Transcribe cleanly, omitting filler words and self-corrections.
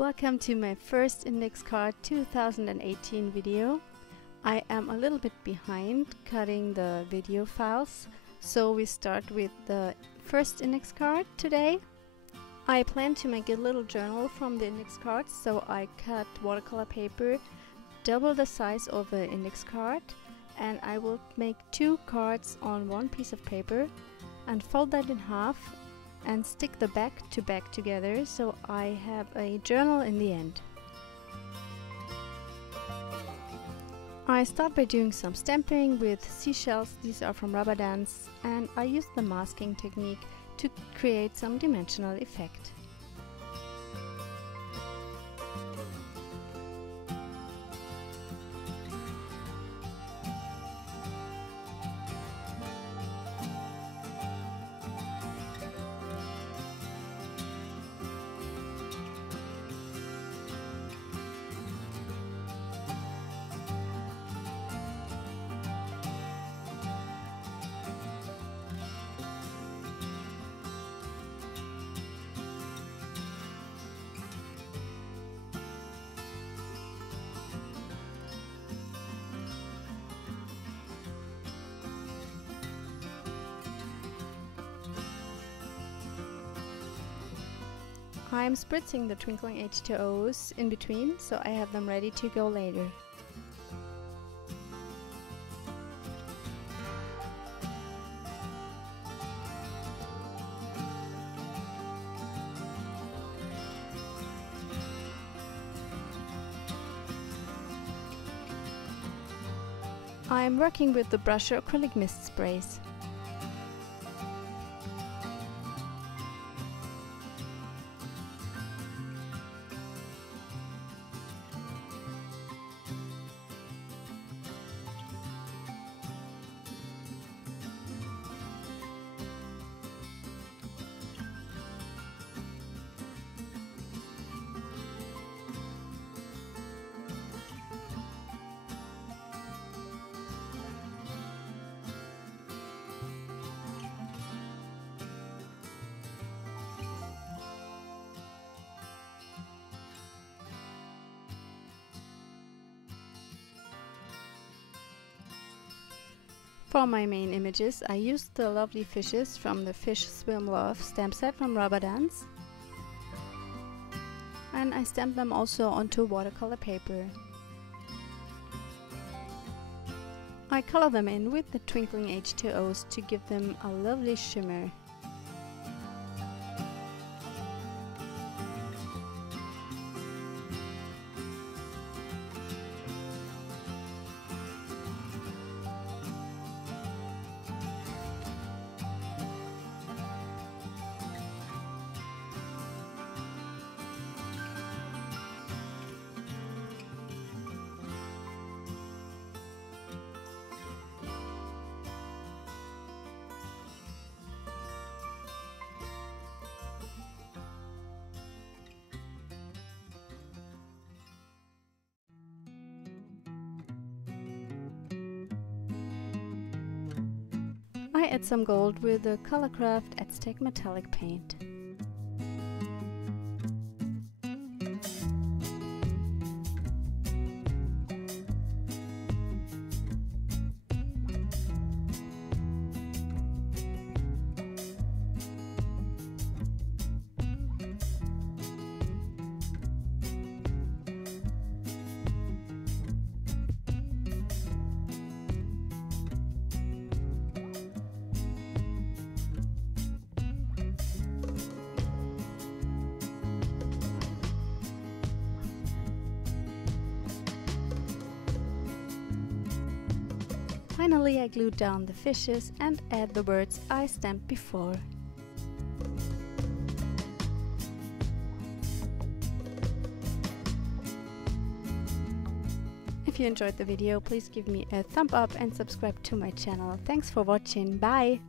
Welcome to my first index card 2018 video. I am a little bit behind cutting the video files, so we start with the first index card today. I plan to make a little journal from the index cards, so I cut watercolor paper double the size of the index card, and I will make 2 cards on one piece of paper and fold that in half and stick the back to back together, so I have a journal in the end. I start by doing some stamping with seashells. These are from rubber bands, and I use the masking technique to create some dimensional effect. I'm spritzing the Twinkling H2Os in between, so I have them ready to go later. I'm working with the Brusho Acrylic Mist Sprays. For my main images, I used the lovely fishes from the Fish Swim Love stamp set from Rubber Dance, and I stamped them also onto watercolor paper. I color them in with the Twinkling H2Os to give them a lovely shimmer. I add some gold with the ColourCraft Aztec metallic paint. Finally, I glued down the fishes and add the words I stamped before. If you enjoyed the video, please give me a thumb up and subscribe to my channel. Thanks for watching. Bye!